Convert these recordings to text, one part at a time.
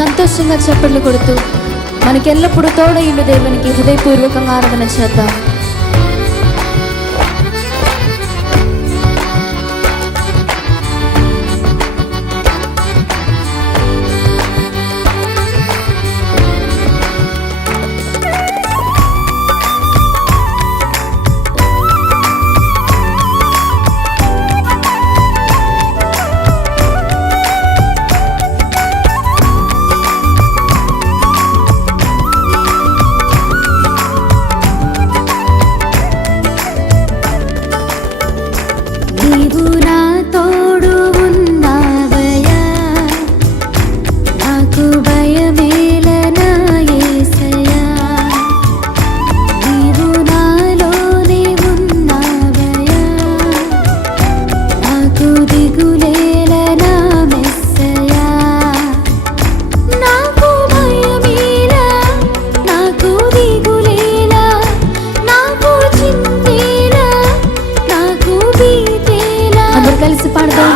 సంతోషంగా చప్పట్లు కొడుతూ మనకెల్లప్పుడూ తోడయుండు దేవునికి హృదయపూర్వకంగా ఆరాధన చేద్దాం. కలిసి పాడదాం.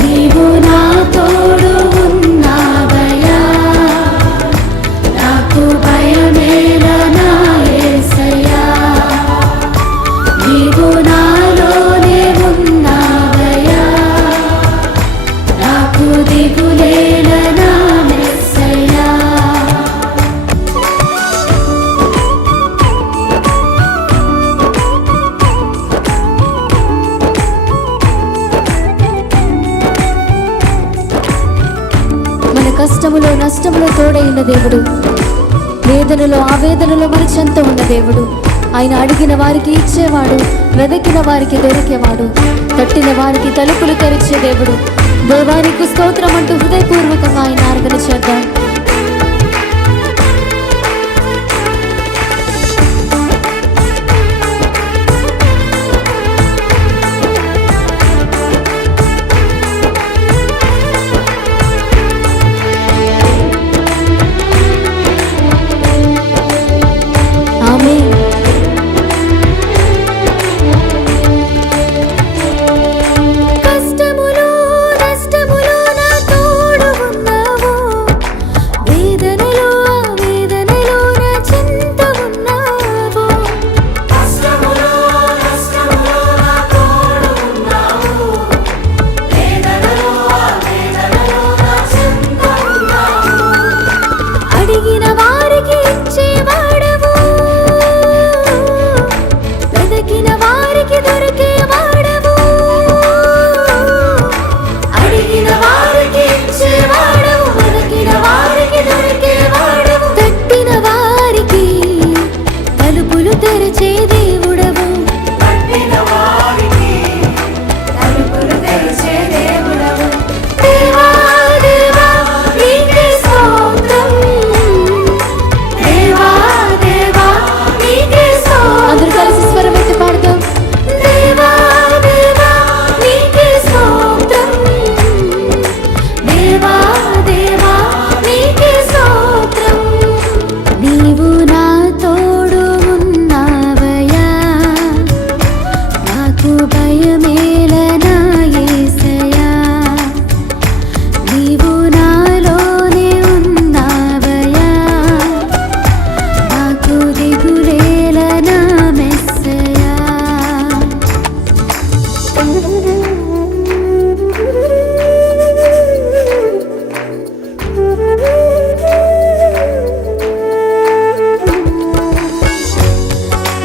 నీవు నా తోడు ఉన్నావయ్యా, నాకు భయమేలా నా యేసయ్యా. నీవు నాలోనే ఉన్నావయ్యా, నాకు దిగులేలా నా కష్టములో నష్టములో తోడైన దేవుడు, వేదనలో ఆవేదనలో మన చెంత ఉన్న దేవుడు. ఆయన అడిగిన వారికి ఇచ్చేవాడు, వెదకిన వారికి దొరికేవాడు, తట్టిన వారికి తలుపులు తెరిచే దేవుడు. దేవానికి స్తోత్రం అంటూ హృదయపూర్వకంగా ఆయన ఆరాధన చేద్దాం.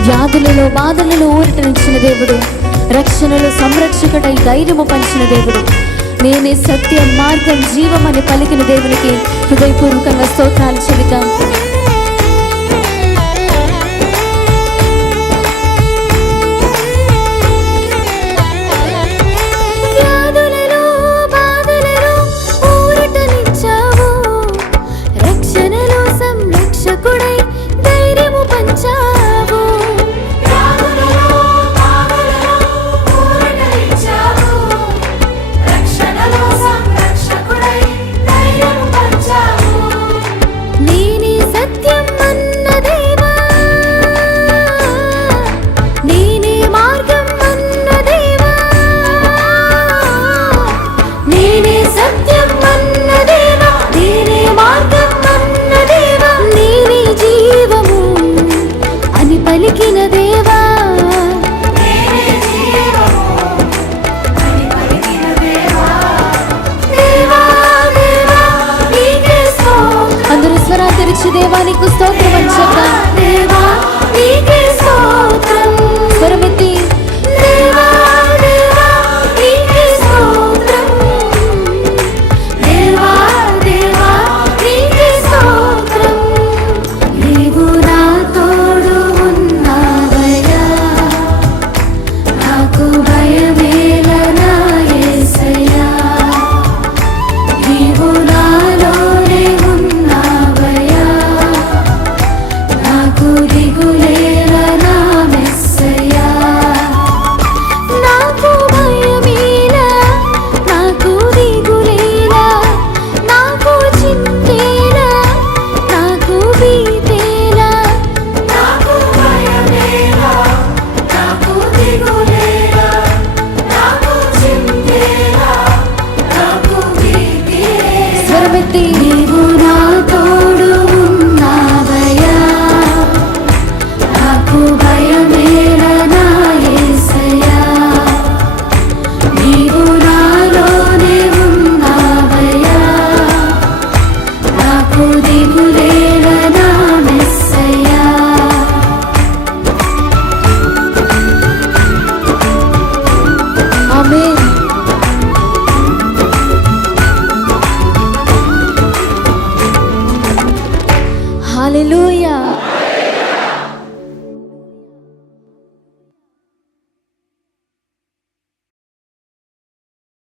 వ్యాధులలో బాధలలో ఊరటనిచ్చిన దేవుడు, రక్షణలో సంరక్షకుడై ధైర్యము పంచిన దేవుడు, నేనే సత్యం మార్గం జీవం అని పలికిన దేవునికి హృదయపూర్వకంగా స్తోత్రాలు చెబుతాం. నేనే దేవా అందరూ స్వరా తెరిచి దేవా నీకు స్తోత్రం అని చెప్దాం. దేవా నీకే స్తోత్రం. స్వరమెత్తి దేవా దేవా నీకే స్తోత్రం. దేవా దేవా నీకే స్తోత్రం. నీవు నా తోడు ఉన్నావయ్యా, నాకు భయమేలనా యేసయ్యా. నీవు నాలోనే ఉన్నావయ్యా, నాకు దిగులేలనా మెస్సయ్యా. నాకు భయమేలా, నాకు దిగులేలా, నాకు చింతేలా, నాకు భీతేలా. నాకు భయమేలా, నాకు దిగులేలా, నాకు చింతేలా, నాకు భీతేలా. స్వరమెత్తి నీవు నా తోడు ఉన్నావయ్యా, నాకు భయమేలనా యేసయ్యా. నీవు నాలోనే ఉన్నావయ్యా, నాకు దిగులేలనా మెస్సయ్యా. ఆమేన్. హల్లెలూయా.